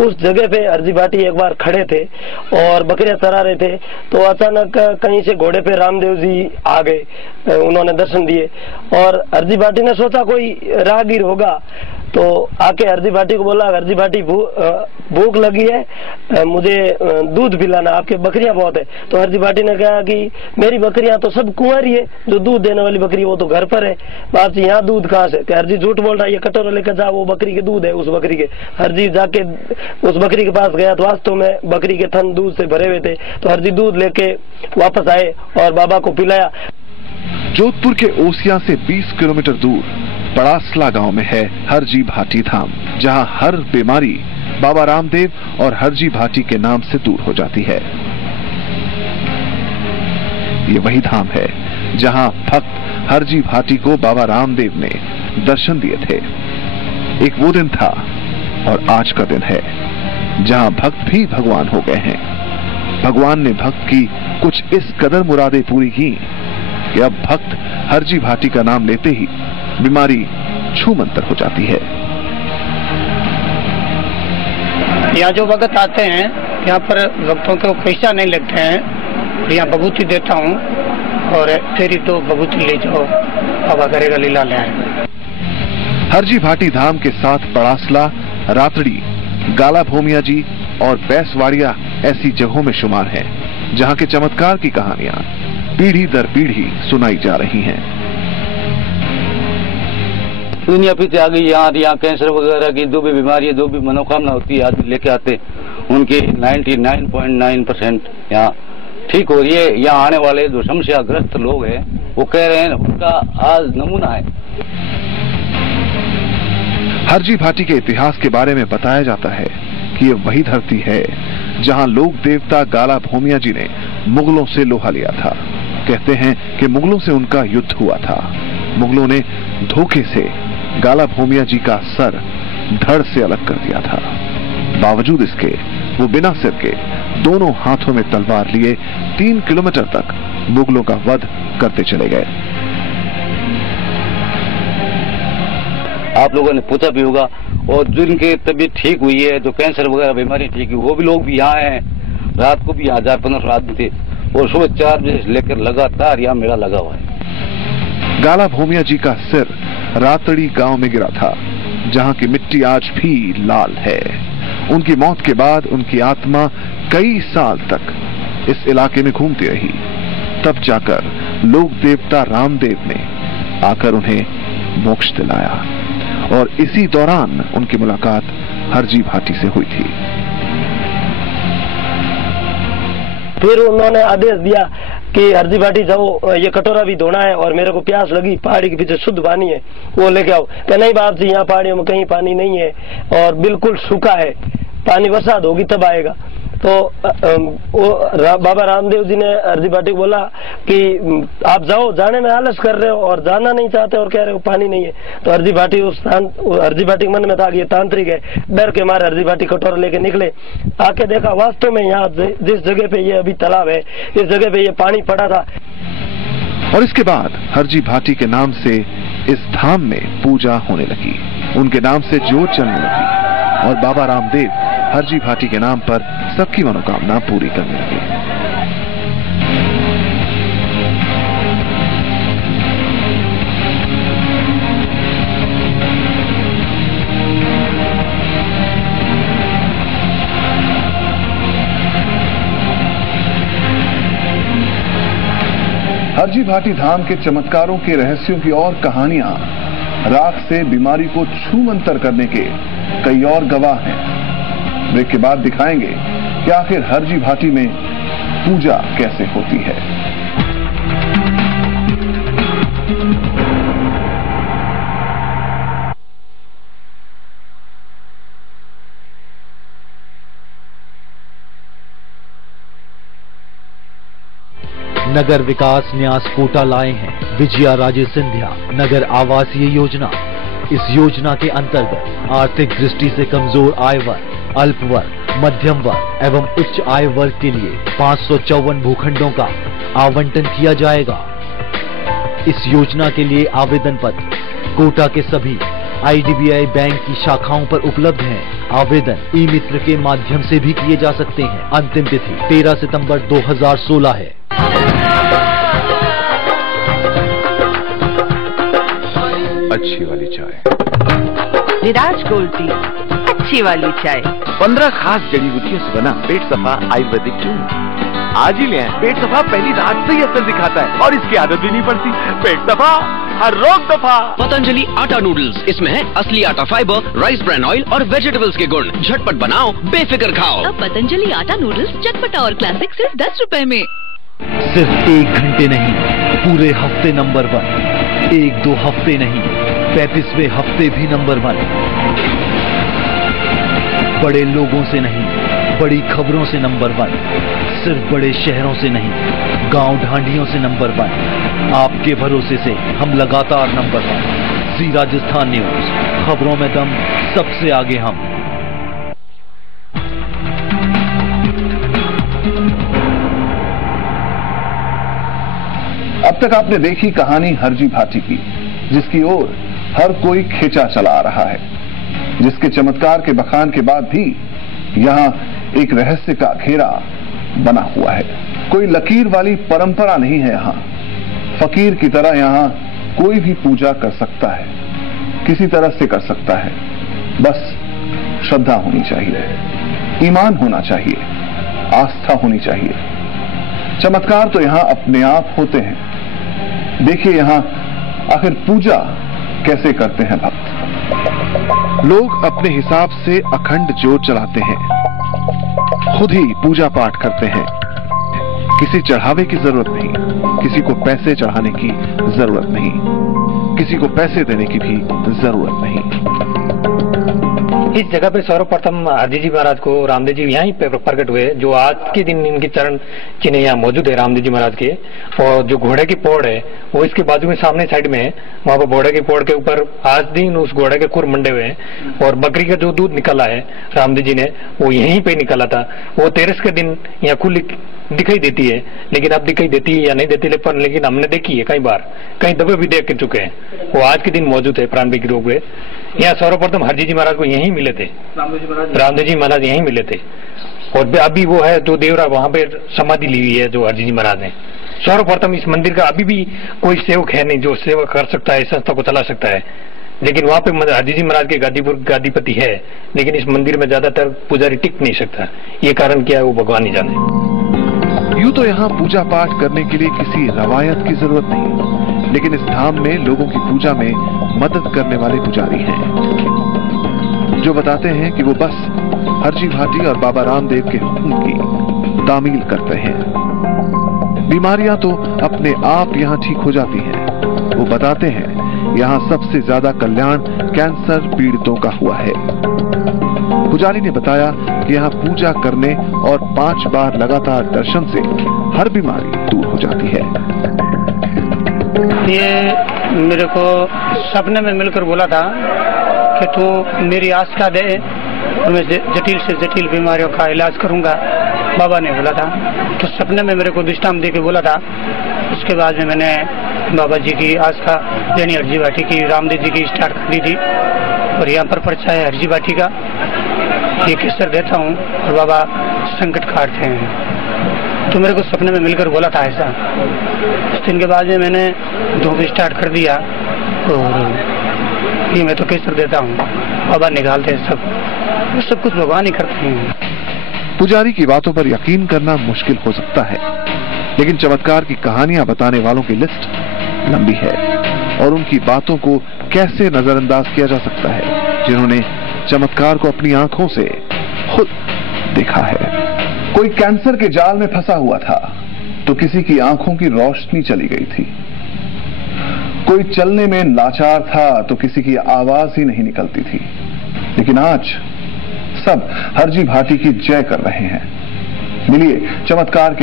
उस जगह पे हरजी भाटी एक बार खड़े थे और बकरियां चरा रहे थे, तो अचानक कहीं से घोड़े पे रामदेव जी आ गए, उन्होंने दर्शन दिए और हरजी भाटी ने सोचा कोई राहगीर होगा, तो आके हरजी भाटी को बोला, हरजी भाटी भूख लगी है, मुझे दूध पिलाना, आपके बकरियां बहुत है। तो हरजी भाटी ने कहा कि मेरी बकरियां तो सब कुंवारी है, जो दूध देने वाली बकरी वो तो घर पर है, बाप जी यहाँ दूध कहाँ से? हरजी झूठ बोल रहा है, ये कटोरा लेकर जा, वो बकरी के दूध है उस बकरी के। हरजी जाके उस बकरी के पास गया तो वास्तव में बकरी के थन दूध से भरे हुए थे, तो हरजी दूध लेके वापस आए और बाबा को पिलाया। जोधपुर के ओसिया से 20 किलोमीटर दूर पड़ासला गांव में है हरजी भाटी धाम, जहां हर बीमारी बाबा रामदेव और हरजी भाटी के नाम से दूर हो जाती है। ये वही धाम है जहां भक्त हरजी भाटी को बाबा रामदेव ने दर्शन दिए थे। एक वो दिन था और आज का दिन है जहां भक्त भी भगवान हो गए हैं। भगवान ने भक्त की कुछ इस कदर मुरादें पूरी की कि अब भक्त हरजी भाटी का नाम लेते ही बीमारी छूमंतर हो जाती है। यहाँ जो भगत आते हैं, यहाँ पर भक्तों को पैसा नहीं लगते हैं, यहाँ बबूती देता हूँ और तेरी तो बबूती ले जाओ, बाबा करेगा लीला ले आए। हरजी भाटी धाम के साथ पड़ासला, रातड़ी, गाला भोमिया जी और बैसवाड़िया ऐसी जगहों में शुमार हैं, जहाँ के चमत्कार की कहानियां पीढ़ी दर पीढ़ी सुनाई जा रही हैं। दुनिया पीछे आ गई। यहाँ कैंसर वगैरह की जो भी बीमारी है, जो भी मनोकामना होती है, आदमी लेके आते, उनकी 99.9% यहाँ ठीक हो रही है। यहाँ आने वाले जो समस्याग्रस्त लोग हैं वो कह रहे हैं उनका आज नमूना है। हरजी भाटी के इतिहास के बारे में बताया जाता है कि ये वही धरती है जहां लोक देवता गाला भोमिया जी ने मुगलों से लोहा लिया था। कहते हैं कि मुगलों से उनका युद्ध हुआ था। मुगलों ने धोखे से गाला भोमिया जी का सर धड़ से अलग कर दिया था। बावजूद इसके वो बिना सिर के दोनों हाथों में तलवार लिए 3 किलोमीटर तक मुगलों का वध करते चले गए। आप लोगों ने पूछा भी होगा, और जिनकी तबीयत ठीक हुई है, जो कैंसर वगैरह बीमारी ठीक हुई, वो भी लोग भी यहाँ हैं। रात को भी यहाँ 1000-1500 आदमी थे और सुबह 4 बजे से लेकर लगातार यहाँ मेला लगा हुआ है। गाला भोमिया जी का सिर रातड़ी गांव में गिरा था, जहां की मिट्टी आज भी लाल है। उनकी मौत के बाद उनकी आत्मा कई साल तक इस इलाके में घूमती रही। तब जाकर लोक देवता रामदेव ने आकर उन्हें मोक्ष दिलाया और इसी दौरान उनकी मुलाकात हरजी भाटी से हुई थी। फिर उन्होंने आदेश दिया कि हरजी भाटी जाओ, ये कटोरा भी धोना है और मेरे को प्यास लगी, पहाड़ी के पीछे शुद्ध पानी है, वो लेके आओ। क्या नहीं बाप जी, यहाँ पहाड़ियों में कहीं पानी नहीं है और बिल्कुल सूखा है, पानी बरसात होगी तब आएगा। तो बाबा रामदेव जी ने हरजी भाटी को बोला कि आप जाओ, जाने में आलस कर रहे हो और जाना नहीं चाहते और कह रहे हो पानी नहीं है। तो हरजी भाटी के मन में था कि ये तांत्रिक है, डर के मारे हरजी भाटी कटोरा लेके निकले। आके देखा वास्तव में यहाँ जिस जगह पे ये अभी तालाब है, इस जगह पे ये पानी पड़ा था। और इसके बाद हरजी भाटी के नाम से इस धाम में पूजा होने लगी, उनके नाम से जोत चलने लगी और बाबा रामदेव हरजी भाटी के नाम पर सबकी मनोकामना पूरी करने लगे। हरजी भाटी धाम के चमत्कारों के रहस्यों की और कहानियां, राख से बीमारी को छूमंतर करने के कई और गवाह हैं। ब्रेक के बाद दिखाएंगे कि आखिर हरजी भाटी में पूजा कैसे होती है। नगर विकास न्यास कोटा लाए हैं विजया राजे सिंधिया नगर आवासीय योजना। इस योजना के अंतर्गत आर्थिक दृष्टि से कमजोर आय वर्ग, अल्प वर्ग, मध्यम वर्ग एवं उच्च आय वर्ग के लिए 554 भूखंडों का आवंटन किया जाएगा। इस योजना के लिए आवेदन पत्र कोटा के सभी IDBI बैंक की शाखाओं पर उपलब्ध हैं। आवेदन ई-मित्र के माध्यम से भी किए जा सकते हैं। अंतिम तिथि 13 सितंबर 2016 है। अच्छी वाली चाय, विराज गोल्ड टी, अच्छी वाली चाय। 15 खास जड़ी बूटियों से बना पेट सफा आयुर्वेदिक चूर्ण आज ही ले आए। पेट सफा पहली रात से ही असर दिखाता है और इसकी आदत भी नहीं पड़ती। पेट सफा, हर रोग दफा। पतंजलि आटा नूडल्स, इसमें है असली आटा फाइबर, राइस ब्रान ऑयल और वेजिटेबल्स के गुण। झटपट बनाओ, बेफिक्र खाओ। अब पतंजलि आटा नूडल्स चटपटा और क्लासिक सिर्फ 10 रुपए में। सिर्फ 1 घंटे नहीं, पूरे हफ्ते नंबर 1। 1-2 हफ्ते नहीं, 35वें हफ्ते भी नंबर 1। बड़े लोगों से नहीं, बड़ी खबरों से नंबर 1। सिर्फ बड़े शहरों से नहीं, गांव ढांडियों से नंबर 1। आपके भरोसे से हम लगातार नंबर 1। जी राजस्थान न्यूज, खबरों में दम, सबसे आगे हम। अब तक आपने देखी कहानी हरजी भाटी की, जिसकी ओर हर कोई खींचा चला आ रहा है, जिसके चमत्कार के बखान के बाद भी यहाँ एक रहस्य का घेरा बना हुआ है। कोई लकीर वाली परंपरा नहीं है यहाँ। फकीर की तरह यहाँ कोई भी पूजा कर सकता है, किसी तरह से कर सकता है। बस श्रद्धा होनी चाहिए, ईमान होना चाहिए, आस्था होनी चाहिए। चमत्कार तो यहाँ अपने आप होते हैं। देखिए यहाँ आखिर पूजा कैसे करते हैं भक्त। लोग अपने हिसाब से अखंड ज्योत जलाते हैं, खुद ही पूजा पाठ करते हैं। किसी चढ़ावे की जरूरत नहीं, किसी को पैसे चढ़ाने की जरूरत नहीं, किसी को पैसे देने की भी जरूरत नहीं। इस जगह पे सर्वप्रथम हरजी जी महाराज को रामदेव जी यहाँ ही प्रकट हुए, जो आज के दिन इनके चरण चिन्ह यहाँ मौजूद है रामदेव जी महाराज के। और जो घोड़े की पौड़ है वो इसके बाजू में सामने साइड में है, वहाँ पर घोड़े की पौड़ के ऊपर आज दिन उस घोड़े के खुर मंडे हुए हैं। और बकरी का जो दूध निकाला है रामदेव जी ने, वो यहीं पे निकाला था। वो 13 के दिन यहाँ खुली दिखाई देती है, लेकिन अब दिखाई देती है या नहीं देती, लेकिन हमने देखी है कई बार, कई दबे भी देख चुके हैं। वो आज के दिन मौजूद है प्राणभिक रूप में। यहाँ सर्वप्रथम हरजी जी महाराज को यहीं मिले थे, रामदेव जी महाराज यहीं मिले थे। और अभी वो है जो देवरा वहाँ पे समाधि ली हुई है जो हरजी जी महाराज ने। सर्वप्रथम इस मंदिर का अभी भी कोई सेवक है नहीं जो सेवा कर सकता है, संस्था को चला सकता है। लेकिन वहाँ पे हरजी जी महाराज के गादीपति है, लेकिन इस मंदिर में ज्यादातर पुजारी टिक नहीं सकता। ये कारण क्या है वो भगवान ही जाने। यूं तो यहाँ पूजा पाठ करने के लिए किसी रवायत की जरूरत नहीं, लेकिन इस धाम में लोगों की पूजा में मदद करने वाले पुजारी हैं, जो बताते हैं कि वो बस हरजी भाटी और बाबा रामदेव के हुक्म की तामील करते हैं। बीमारियां तो अपने आप यहाँ ठीक हो जाती हैं। वो बताते हैं यहाँ सबसे ज्यादा कल्याण कैंसर पीड़ितों का हुआ है। पुजारी ने बताया कि यहाँ पूजा करने और 5 बार लगातार दर्शन से हर बीमारी दूर हो जाती है। ये मेरे को सपने में मिलकर बोला था कि तू मेरी आस्था दे और मैं जटिल से जटिल बीमारियों का इलाज करूंगा, बाबा ने बोला था। तो सपने में मेरे को दृष्टांत दे के बोला था। उसके बाद में मैंने बाबा जी की आस्था यानी हरजी भाटी की, रामदेव जी की स्टार्ट कर दी थी। और यहाँ पर पर्चा है हरजी भाटी का, ये केसर देता हूँ और बाबा संकट काटते हैं। तो मेरे को सपने में मिलकर बोला था ऐसा। उस दिन के बाद में मैंने धूप स्टार्ट कर दिया और ये मैं तो केसर देता हूँ, बाबा निकालते हैं सब कुछ भगवान ही करते हैं। पुजारी की बातों पर यकीन करना मुश्किल हो सकता है, लेकिन चमत्कार की कहानियां बताने वालों की लिस्ट लंबी है और उनकी बातों को कैसे नजरअंदाज किया जा सकता है जिन्होंने चमत्कार को अपनी आंखों से खुद देखा है। कोई कैंसर के जाल में फंसा हुआ था तो किसी की आंखों की रोशनी चली गई थी। कोई चलने में लाचार था तो किसी की आवाज ही नहीं निकलती थी। लेकिन आज सब हरजी भाटी की जय कर रहे हैं। मिलिए चमत्कार के